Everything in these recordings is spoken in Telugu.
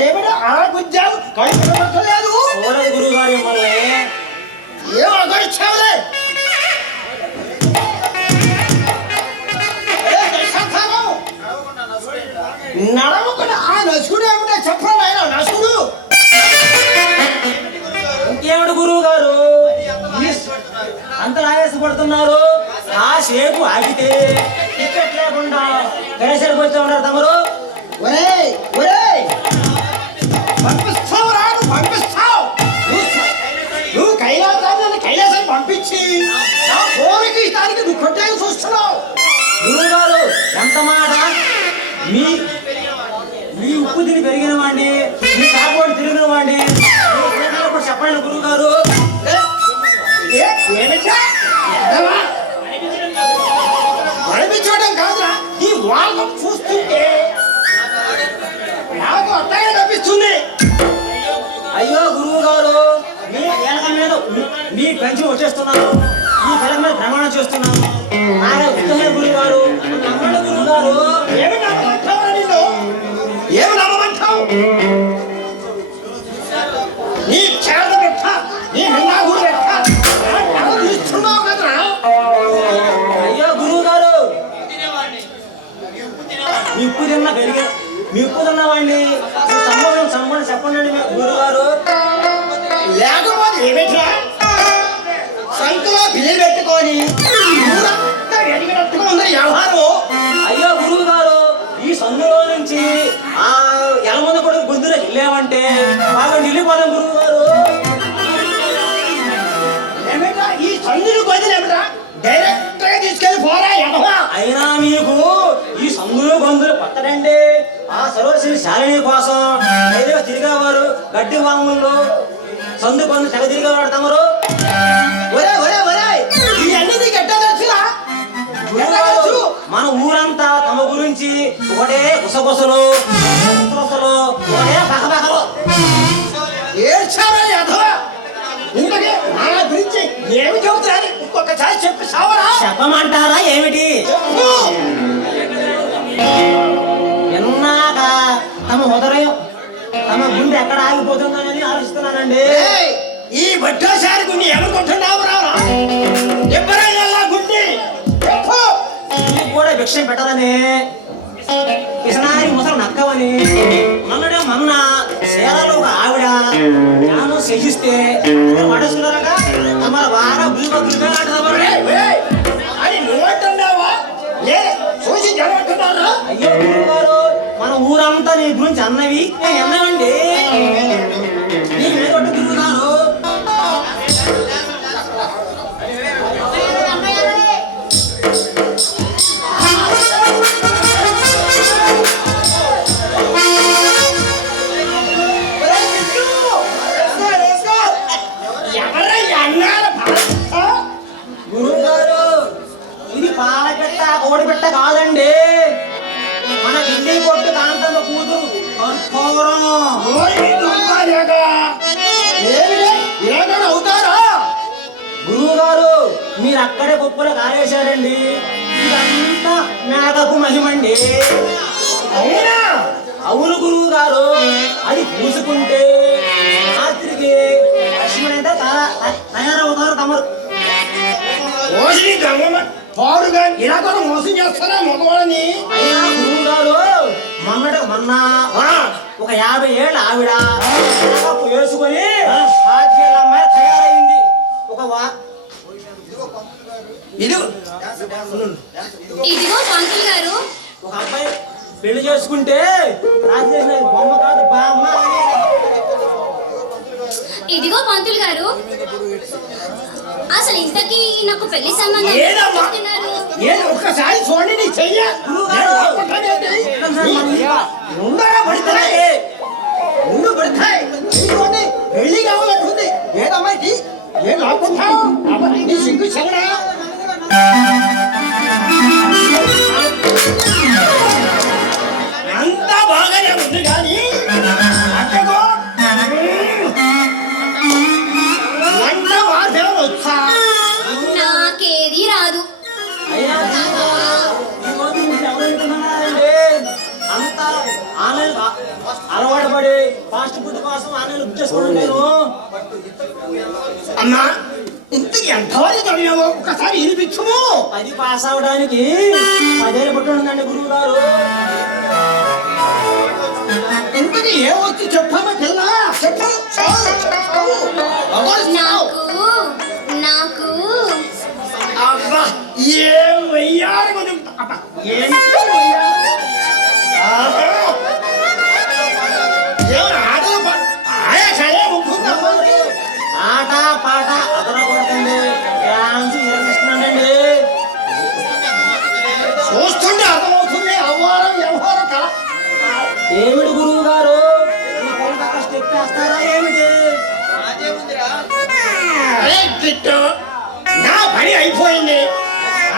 ఏమిటో అలా గుజ్జావు కడుపులేదు చూడదు గురువు గారు మిమ్మల్ని ఏం అగొచ్చావులే నడవకుండా ఆ నసుడు ఏమిటో చెప్పండి ఆయన నసుడు ఇంకేమిటి గురువు గారు అంత ఆయాసపడుతున్నారు ఆ సేపు ఆగితే టికెట్ లేకుండా కైసరికి వచ్చి ఉన్నారు తమరు పంపిస్తావు రాను పంపిస్తావు నువ్వు కైలాసాన్ని కైలాసాన్ని పంపించి నా కోరిక ఇష్టానికి నువ్వు కొట్టేసి చూస్తున్నావు గురువు గారు ఎంత మాట మీ మీ ఉప్పు తిని పెరిగిన వాడిని మీ కాకపోతే తిరిగిన వాడిని చెప్పండి గురువు గారు అనిపించడం కాదురా ఈ వాళ్ళం చూస్తుంటే నాకు అట్టగా కనిపిస్తుంది అయ్యో గురువు గారు మీ ఏళ్ళ మీద మీ పెంచి వచ్చేస్తున్నాను మీ పిల్లల మీద ప్రమాణం చేస్తున్నాను నాగా ఉత్తమే గురువు గారు నమ్మండి గురువు గారు ఏమి నమ్మమంటావు నిన్ను ఏమి నమ్మమంటావు నీ చేత పెట్ట నీ నిన్నా కూడా పెట్ట ఇస్తున్నావు కదరా అయ్యో గురువు గారు మీ ఉప్పు తిన్న పెరిగి మీ ఉప్పు తిన్నవాడిని సంబంధం చెప్పండి గురువు గారు లేకపోతే ఏమిట్రా సంతలో బిల్లు పెట్టుకొని ఊరంతా ఎదిగినట్టుగా ఉంది వ్యవహారం అయ్యో గురువు గారు ఈ సందులో నుంచి ఆ ఎలమంద కూడా గుందులో వెళ్ళామంటే బాగా నిలిపోదాం గురువు గారు ఏమిట్రా ఈ సందులు గొంతులేమిట్రా డైరెక్ట్ గా తీసుకెళ్లి పోరా ఎడవా అయినా మీకు ఈ సందులు గొంతులు పట్టడండి ఆ సరోజిని శాలిని కోసం ఏదో తిరిగేవారు గడ్డి వాముల్లో సందు పన్ను తెగ తిరిగేవాడు తమరు ఇవన్నీ నీకు ఎట్టా తెలుసురా మన ఊరంతా తమ గురించి ఒకటే గుసగుసలు ఒకటే పకపకలు ఏడ్చారా ఎడవా ఇంతకీ నా గురించి ఏమి చెబుతున్నా ఇంకొకసారి చెప్పి సావరా చెప్పమంటారా ఏమిటి ఎన్నాక తమ హృదయం తమ గుండె ఎక్కడ ఆగిపోతుందని ఆలోచిస్తున్నానండి ఈ బట్టోసారి గుండె ఎవరుకుంటున్నావు రావరా ఎప్పుడైనా గుండె కూడా భిక్ష పెట్టాలని కిసనారి ముసలు నక్కవని మొన్న చీరలో ఒక ఆవిడ జ్ఞానం సహిస్తే పడేస్తున్నారగా తమ బాగా అని నువ్వంటున్నావా ఏ చూసి జరగట్టున్నారా అయ్యో గురువు గారు మన ఊరంతా నీ గురించి అన్నవి నేను అన్నామండి నీ మీద గురువు గారు గురువు గారు ఇది పాల పెట్ట కోడి పెట్ట కాదండి మన ఢిల్లీ కొట్టు కాంతమ్మ కూతురు అవుతారా గురువు గారు మీరు అక్కడే కుప్పలు కారేశారండి ఇదంతా మేకకు మహిమండి అవునా అవును గురువు గారు అది పూసుకుంటే రాత్రికి లక్ష్మణైతే తయారవుతారు తమరు పాడుగా ఇలా కూడా మోసం చేస్తారా మగవాళ్ళని అయినా గురువు గారు మొన్న ఒక 50 ఏళ్ళ ఆవిడ వేసుకొని అమ్మాయి తయారైంది ఇదిగో పంతులు గారు ఒక అబ్బాయి పెళ్లి చేసుకుంటే బొమ్మ కాదు బామ్మ ఇదిగో పంతులు గారు అసలు ఇంతకీ నాకు పెళ్లి సంబంధం ఒక్కసారి చూడండి నీ చెయ్య ముందు పడతాయి పెళ్లి కావాలంటుంది ఏదమ్మాయి ఏం ఆపుకుంటావు నీ సిగ్గు చెగడా అంతా బాగానే ఉంది కానీ అక్కగో వంట వాసన వచ్చా నాకేది రాదు. అయినా చేసుకోండి నేను. అమ్మా ఇంతకు ఎంతవరకు చదివావో ఒకసారి వినిపించము. 10 పాస్ అవడానికి 10 ఏళ్ళు పుట్టిందండి గురువు గారు. ఇంతకు ఏమొచ్చి చెప్పామా పిల్ల చెప్పు చాలు, చెప్పు. అవసరం. నాకు అబ్బా ఏం వెయ్యాలి కొంచెం అబ్బా ఏం వెయ్యాలి. ఆహా. ఏమన్నా ఆటలు ఆయా సరే ఉంటుందమ్మా. ఆట పాట అదనకూడదండి. డ్యాన్స్ ఇరగిస్తున్నానండి. చూస్తుంటే అర్థమవుతుంది అవ్వారం వ్యవహారం కదా. ఏమిటి గురువు గారు స్టెప్ వేస్తారా ఏమిటి? అరే గిట్టు నా పని అయిపోయింది.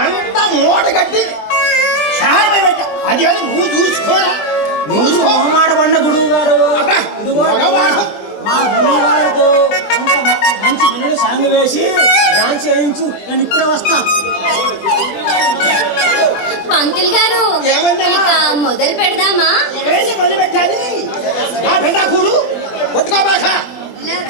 అంత మూట కట్టి చాలా పెట్ట. అది అది నువ్వు చూసుకోరా. మీరు మొహమాట పడిన గురువు గారు. అబ్బా, ఇదిగో మగవాడు. మా గురువు గారితో మంచి పిల్లలు సాంగ్ వేసి డాన్స్ చేయించు. నేను ఇప్పుడే వస్తా. పంతులు గారు ఏమండి? ఇక మొదలు పెడదామా? ఏది మొదలు పెట్టాలి? నా బిడ్డ కూడు ఒట్లా బాగా నా-